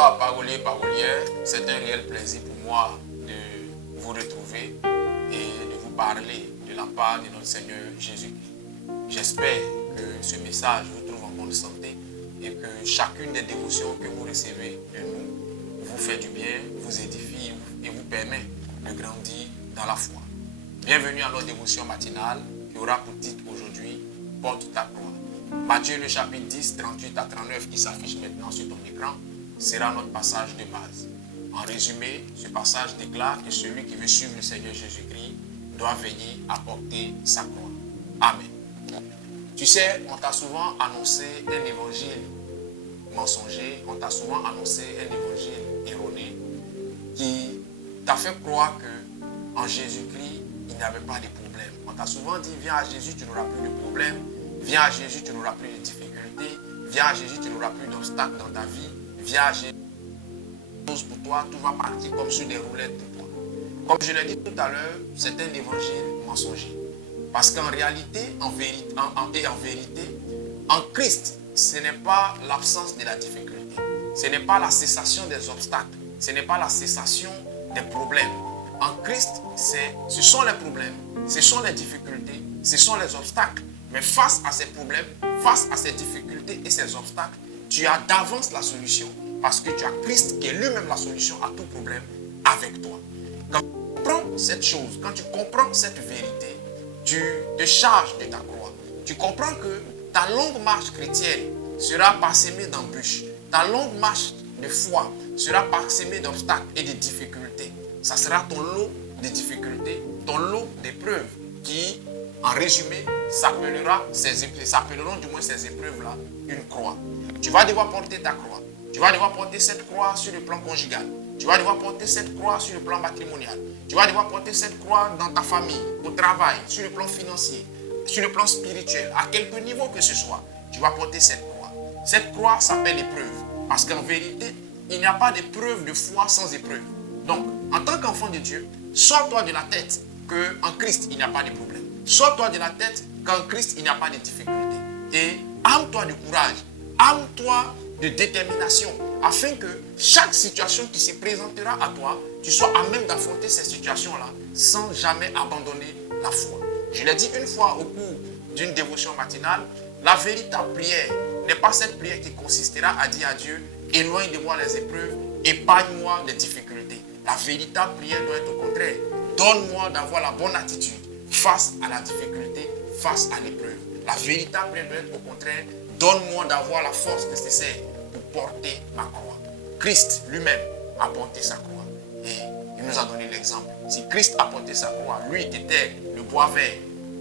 Bonsoir paroliers, parolières. C'est un réel plaisir pour moi de vous retrouver et de vous parler de la part de notre Seigneur Jésus-Christ. J'espère que ce message vous trouve en bonne santé et que chacune des dévotions que vous recevez de nous vous fait du bien, vous édifie et vous permet de grandir dans la foi. Bienvenue à notre dévotion matinale qui aura pour titre aujourd'hui « Porte ta croix ». Matthieu le chapitre 10, 38 à 39 qui s'affiche maintenant sur ton écran sera notre passage de base. En résumé, ce passage déclare que celui qui veut suivre le Seigneur Jésus-Christ doit veiller à porter sa croix. Amen. Tu sais, on t'a souvent annoncé un évangile mensonger, on t'a souvent annoncé un évangile erroné qui t'a fait croire qu'en Jésus-Christ, il n'y avait pas de problème. On t'a souvent dit, viens à Jésus, tu n'auras plus de problème. Viens à Jésus, tu n'auras plus de difficultés. Viens à Jésus, tu n'auras plus d'obstacles dans ta vie. Viens à Jésus, pour toi, tout va partir comme sur des roulettes pour toi. Comme je l'ai dit tout à l'heure, c'est un évangile mensonger. Parce qu'en réalité, en vérité, en Christ, ce n'est pas l'absence de la difficulté. Ce n'est pas la cessation des obstacles. Ce n'est pas la cessation des problèmes. En Christ, ce sont les problèmes, ce sont les difficultés, ce sont les obstacles. Mais face à ces problèmes, face à ces difficultés et ces obstacles, tu as d'avance la solution parce que tu as Christ qui est lui-même la solution à tout problème avec toi. Quand tu comprends cette chose, quand tu comprends cette vérité, tu te charges de ta croix. Tu comprends que ta longue marche chrétienne sera parsemée d'embûches. Ta longue marche de foi sera parsemée d'obstacles et de difficultés. Ça sera ton lot de difficultés, ton lot d'épreuves qui, en résumé, s'appelleront du moins ces épreuves-là une croix. Tu vas devoir porter ta croix. Tu vas devoir porter cette croix sur le plan conjugal. Tu vas devoir porter cette croix sur le plan matrimonial. Tu vas devoir porter cette croix dans ta famille, au travail, sur le plan financier, sur le plan spirituel, à quelque niveau que ce soit. Tu vas porter cette croix. Cette croix s'appelle épreuve. Parce qu'en vérité, il n'y a pas d'épreuve de foi sans épreuve. Donc, en tant qu'enfant de Dieu, sors-toi de la tête qu'en Christ, il n'y a pas de problème. Sors-toi de la tête qu'en Christ, il n'y a pas de difficulté. Et arme-toi de courage, arme-toi de détermination, afin que chaque situation qui se présentera à toi, tu sois à même d'affronter ces situations-là sans jamais abandonner la foi. Je l'ai dit une fois au cours d'une dévotion matinale, la véritable prière n'est pas cette prière qui consistera à dire à Dieu, éloigne de moi les épreuves, épargne-moi les difficultés. La véritable prière doit être au contraire, donne-moi d'avoir la bonne attitude face à la difficulté, face à l'épreuve. La véritable prière doit être au contraire, donne-moi d'avoir la force nécessaire pour porter ma croix. Christ lui-même a porté sa croix et il nous a donné l'exemple. Si Christ a porté sa croix, lui qui était le bois vert,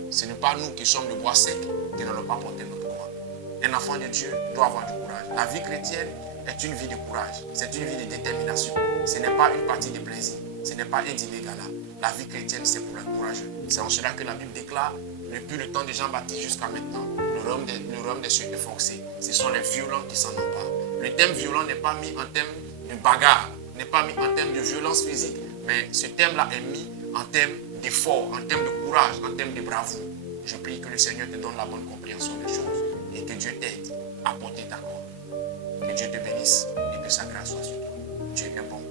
ce n'est pas nous qui sommes le bois sec qui n'allons pas porter notre croix. Un enfant de Dieu doit avoir du courage. La vie chrétienne est une vie de courage, c'est une vie de détermination. Ce n'est pas une partie de plaisir, ce n'est pas un dîner gala. La vie chrétienne, c'est pour les courageux. C'est en cela que la Bible déclare, depuis le temps de Jean-Baptiste jusqu'à maintenant, le royaume des cieux est forcé. Ce sont les violents qui s'en emparent. Le thème violent n'est pas mis en thème de bagarre, n'est pas mis en thème de violence physique, mais ce thème-là est mis en thème d'effort, en thème de courage, en thème de bravoure. Je prie que le Seigneur te donne la bonne compréhension des choses et que Dieu t'aide à porter ta croix. Que Dieu te bénisse et que sa grâce soit sur toi. Dieu est bon.